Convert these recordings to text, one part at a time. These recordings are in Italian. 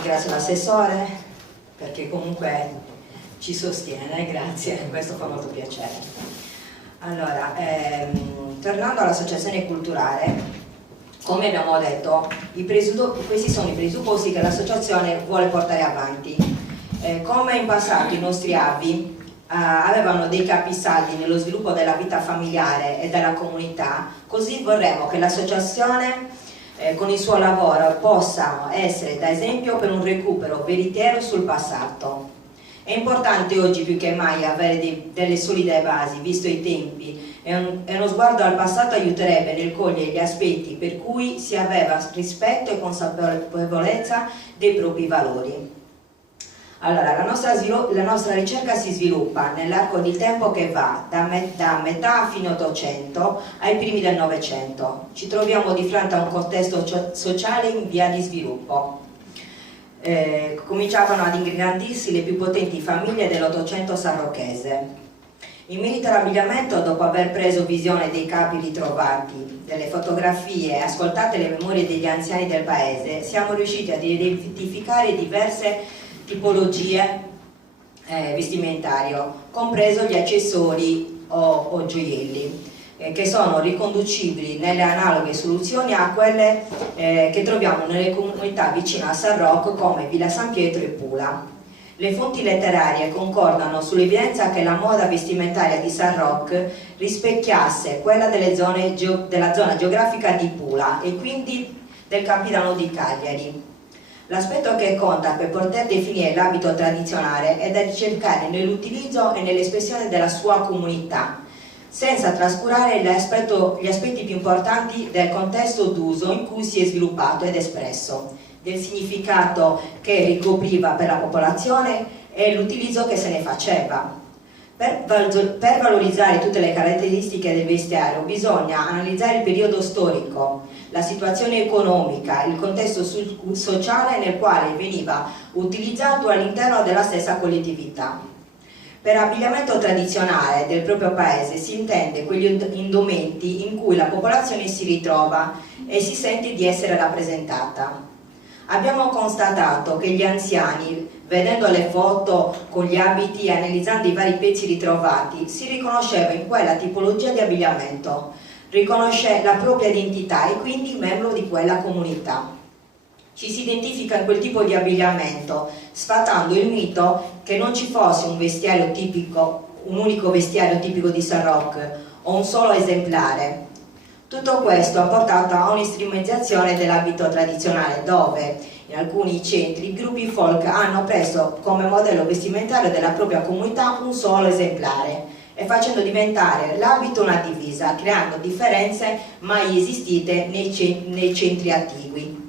ringrazio l'assessore perché comunque ci sostiene, grazie, questo fa molto piacere. Allora, tornando all'associazione culturale, come abbiamo detto, questi sono i presupposti che l'associazione vuole portare avanti. Come in passato i nostri avi avevano dei capisaldi nello sviluppo della vita familiare e della comunità, così vorremmo che l'associazione con il suo lavoro possa essere da esempio per un recupero veritiero sul passato. È importante oggi più che mai avere delle solide basi, visto i tempi, e uno sguardo al passato aiuterebbe nel cogliere gli aspetti per cui si aveva rispetto e consapevolezza dei propri valori. Allora, la nostra ricerca si sviluppa nell'arco di tempo che va da metà fine 800 ai primi del Novecento. Ci troviamo di fronte a un contesto sociale in via di sviluppo. Cominciavano ad ingrandirsi le più potenti famiglie dell'Ottocento sarrocchese. In merito all'abbigliamento, dopo aver preso visione dei capi ritrovati, delle fotografie e ascoltate le memorie degli anziani del paese, siamo riusciti ad identificare diverse tipologie vestimentario, compreso gli accessori o gioielli, che sono riconducibili nelle analoghe soluzioni a quelle che troviamo nelle comunità vicine a San Rocco come Villa San Pietro e Pula. Le fonti letterarie concordano sull'evidenza che la moda vestimentaria di San Rocco rispecchiasse quella della zona geografica di Pula e quindi del Campidano di Cagliari. L'aspetto che conta per poter definire l'abito tradizionale è da ricercare nell'utilizzo e nell'espressione della sua comunità, senza trascurare gli aspetti più importanti del contesto d'uso in cui si è sviluppato ed espresso, del significato che ricopriva per la popolazione e l'utilizzo che se ne faceva. Per valorizzare tutte le caratteristiche del vestiario bisogna analizzare il periodo storico, la situazione economica, il contesto sociale nel quale veniva utilizzato all'interno della stessa collettività. Per abbigliamento tradizionale del proprio paese si intende quegli indumenti in cui la popolazione si ritrova e si sente di essere rappresentata. Abbiamo constatato che gli anziani, vedendo le foto con gli abiti e analizzando i vari pezzi ritrovati, si riconosceva in quella tipologia di abbigliamento, riconosce la propria identità e quindi membro di quella comunità. Ci si identifica in quel tipo di abbigliamento, sfatando il mito che non ci fosse un vestiario tipico, un unico vestiario tipico di San Rocco o un solo esemplare. Tutto questo ha portato a un'estremizzazione dell'abito tradizionale, dove in alcuni centri i gruppi folk hanno preso come modello vestimentario della propria comunità un solo esemplare e facendo diventare l'abito una divisa, creando differenze mai esistite nei centri attigui.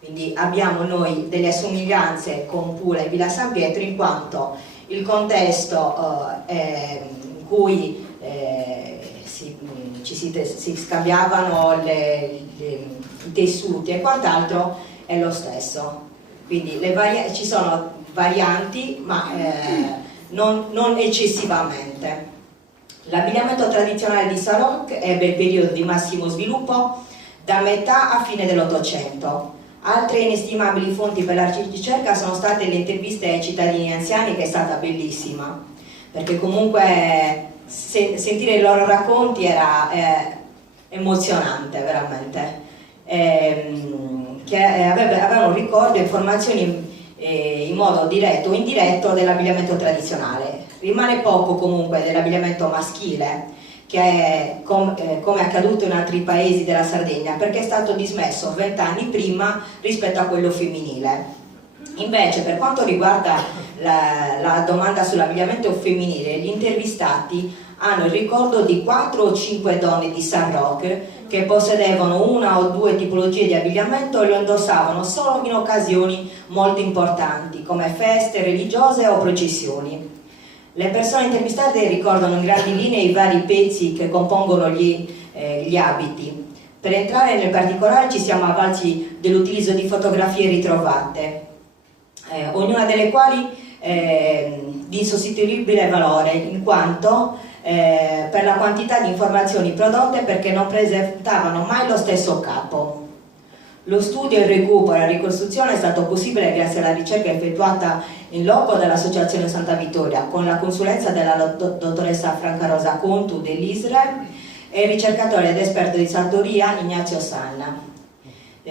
Quindi abbiamo noi delle assomiglianze con Pula e Villa San Pietro, in quanto il contesto in cui si scambiavano i tessuti e quant'altro è lo stesso. Quindi ci sono varianti, ma non eccessivamente. L'abbigliamento tradizionale di San Rocco ebbe il periodo di massimo sviluppo da metà a fine dell'Ottocento. Altre inestimabili fonti per la ricerca sono state le interviste ai cittadini anziani, che è stata bellissima, perché comunque sentire i loro racconti era emozionante veramente, che avevano ricordo e informazioni in modo diretto o indiretto dell'abbigliamento tradizionale. Rimane poco comunque dell'abbigliamento maschile, che è come è accaduto in altri paesi della Sardegna, perché è stato dismesso 20 anni prima rispetto a quello femminile. Invece, per quanto riguarda la domanda sull'abbigliamento femminile, gli intervistati hanno il ricordo di 4 o 5 donne di San Rocco che possedevano una o due tipologie di abbigliamento e lo indossavano solo in occasioni molto importanti, come feste religiose o processioni. Le persone intervistate ricordano in grandi linee i vari pezzi che compongono gli abiti. Per entrare nel particolare ci siamo avvalsi dell'utilizzo di fotografie ritrovate, ognuna delle quali di insostituibile valore, in quanto per la quantità di informazioni prodotte, perché non presentavano mai lo stesso capo. Lo studio, il recupero e la ricostruzione è stato possibile grazie alla ricerca effettuata in loco dall'Associazione Santa Vittoria con la consulenza della dottoressa Franca Rosa Contu dell'Israel e il ricercatore ed esperto di sartoria Ignazio Sanna.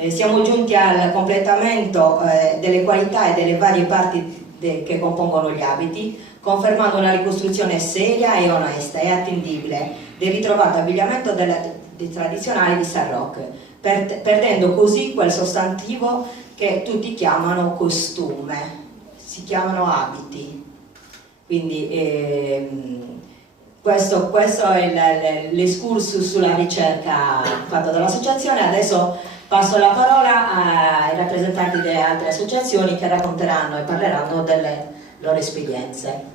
Siamo giunti al completamento delle qualità e delle varie parti che compongono gli abiti, confermando una ricostruzione seria e onesta e attendibile del ritrovato abbigliamento tradizionale di San Roque, perdendo così quel sostantivo che tutti chiamano costume, si chiamano abiti. Quindi questo è l'escursus sulla ricerca fatta dall'associazione. Adesso passo la parola ai rappresentanti delle altre associazioni che racconteranno e parleranno delle loro esperienze.